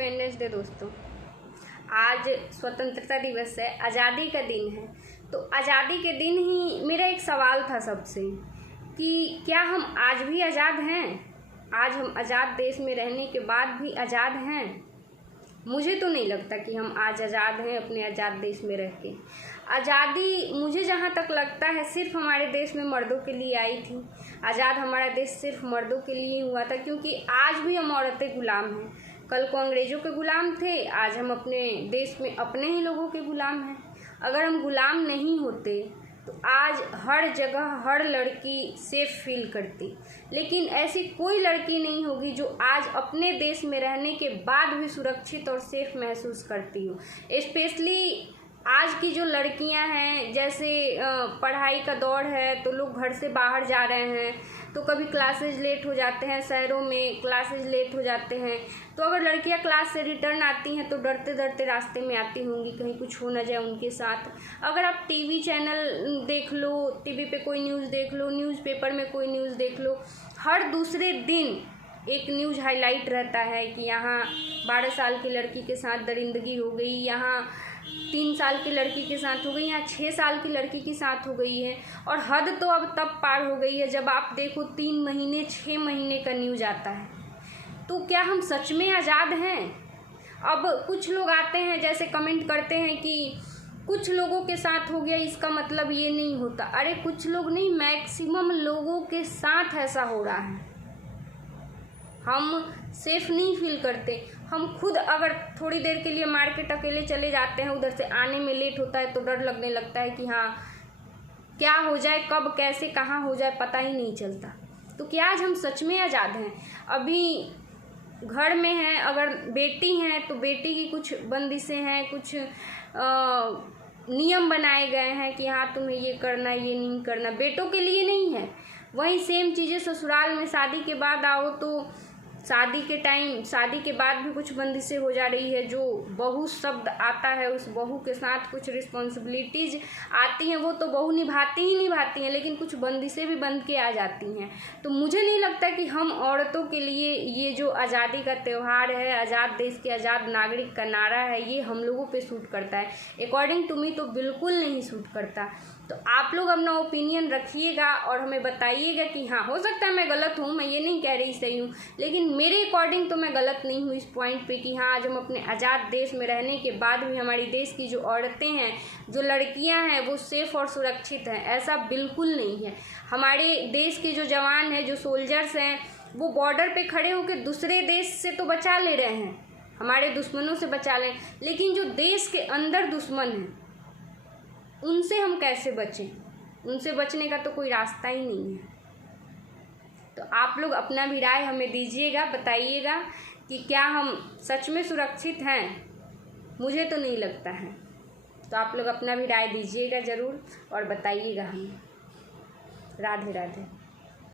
Independence day दोस्तों। आज स्वतंत्रता दिवस है, आज़ादी का दिन है। तो आज़ादी के दिन ही मेरा एक सवाल था सबसे कि क्या हम आज भी आज़ाद हैं? आज हम आज़ाद देश में रहने के बाद भी आज़ाद हैं? मुझे तो नहीं लगता कि हम आज आज़ाद हैं अपने आज़ाद देश में रह के। आज़ादी मुझे जहाँ तक लगता है सिर्फ हमारे देश में मर्दों के लिए आई थी। आज़ाद हमारा देश सिर्फ मर्दों के लिए हुआ था, क्योंकि आज भी हम औरतें गुलाम हैं। कल को अंग्रेज़ों के गुलाम थे, आज हम अपने देश में अपने ही लोगों के गुलाम हैं। अगर हम गुलाम नहीं होते तो आज हर जगह हर लड़की सेफ फील करती, लेकिन ऐसी कोई लड़की नहीं होगी जो आज अपने देश में रहने के बाद भी सुरक्षित और सेफ महसूस करती हो। स्पेशली आज की जो लड़कियां हैं, जैसे पढ़ाई का दौर है तो लोग घर से बाहर जा रहे हैं, तो कभी क्लासेज लेट हो जाते हैं, शहरों में क्लासेज लेट हो जाते हैं। तो अगर लड़कियां क्लास से रिटर्न आती हैं तो डरते डरते रास्ते में आती होंगी, कहीं कुछ हो ना जाए उनके साथ। अगर आप टीवी चैनल देख लो, टीवी पे कोई न्यूज़ देख लो, न्यूज़पेपर में कोई न्यूज़ देख लो, हर दूसरे दिन एक न्यूज़ हाईलाइट रहता है कि यहाँ 12 साल की लड़की के साथ दरिंदगी हो गई, यहाँ 3 साल की लड़की के साथ हो गई, यहाँ 6 साल की लड़की के साथ हो गई है। और हद तो अब तब पार हो गई है जब आप देखो 3 महीने 6 महीने का न्यूज़ आता है। तो क्या हम सच में आज़ाद हैं? अब कुछ लोग आते हैं, जैसे कमेंट करते हैं कि कुछ लोगों के साथ हो गया, इसका मतलब ये नहीं होता। अरे कुछ लोग नहीं, मैक्सिमम लोगों के साथ ऐसा हो रहा है। हम सेफ नहीं फील करते। हम खुद अगर थोड़ी देर के लिए मार्केट अकेले चले जाते हैं, उधर से आने में लेट होता है तो डर लगने लगता है कि हाँ क्या हो जाए, कब कैसे कहाँ हो जाए पता ही नहीं चलता। तो क्या आज हम सच में आज़ाद हैं? अभी घर में हैं, अगर बेटी हैं तो बेटी की कुछ बंदिशें हैं, कुछ नियम बनाए गए हैं कि हाँ तुम्हें ये करना ये नहीं करना। बेटों के लिए नहीं है। वही सेम चीज़ें ससुराल में शादी के बाद आओ तो शादी के टाइम, शादी के बाद भी कुछ बंदिशें हो जा रही है। जो बहू शब्द आता है, उस बहू के साथ कुछ रिस्पॉन्सिबिलिटीज़ आती हैं, वो तो बहू निभाती हैं, लेकिन कुछ बंदिशें भी बंध के आ जाती हैं। तो मुझे नहीं लगता कि हम औरतों के लिए ये जो आज़ादी का त्यौहार है, आज़ाद देश के आज़ाद नागरिक का नारा है, ये हम लोगों पे सूट करता है। अकॉर्डिंग टू मी तो बिल्कुल नहीं सूट करता। तो आप लोग अपना ओपिनियन रखिएगा और हमें बताइएगा कि हाँ हो सकता है मैं गलत हूँ, मैं ये नहीं कह रही सही हूँ, लेकिन मेरे अकॉर्डिंग तो मैं गलत नहीं हूँ इस पॉइंट पे कि हाँ आज हम अपने आज़ाद देश में रहने के बाद भी हमारी देश की जो औरतें हैं, जो लड़कियाँ हैं, वो सेफ़ और सुरक्षित हैं। ऐसा बिल्कुल नहीं है। हमारे देश के जो जवान हैं, जो सोल्जर्स हैं, वो बॉर्डर पे खड़े होकर दूसरे देश से तो बचा ले रहे हैं, हमारे दुश्मनों से बचा लें, लेकिन जो देश के अंदर दुश्मन हैं उनसे हम कैसे बचें? उनसे बचने का तो कोई रास्ता ही नहीं है। तो आप लोग अपना भी राय हमें दीजिएगा, बताइएगा कि क्या हम सच में सुरक्षित हैं? मुझे तो नहीं लगता है। तो आप लोग अपना भी राय दीजिएगा ज़रूर और बताइएगा हमें। राधे राधे।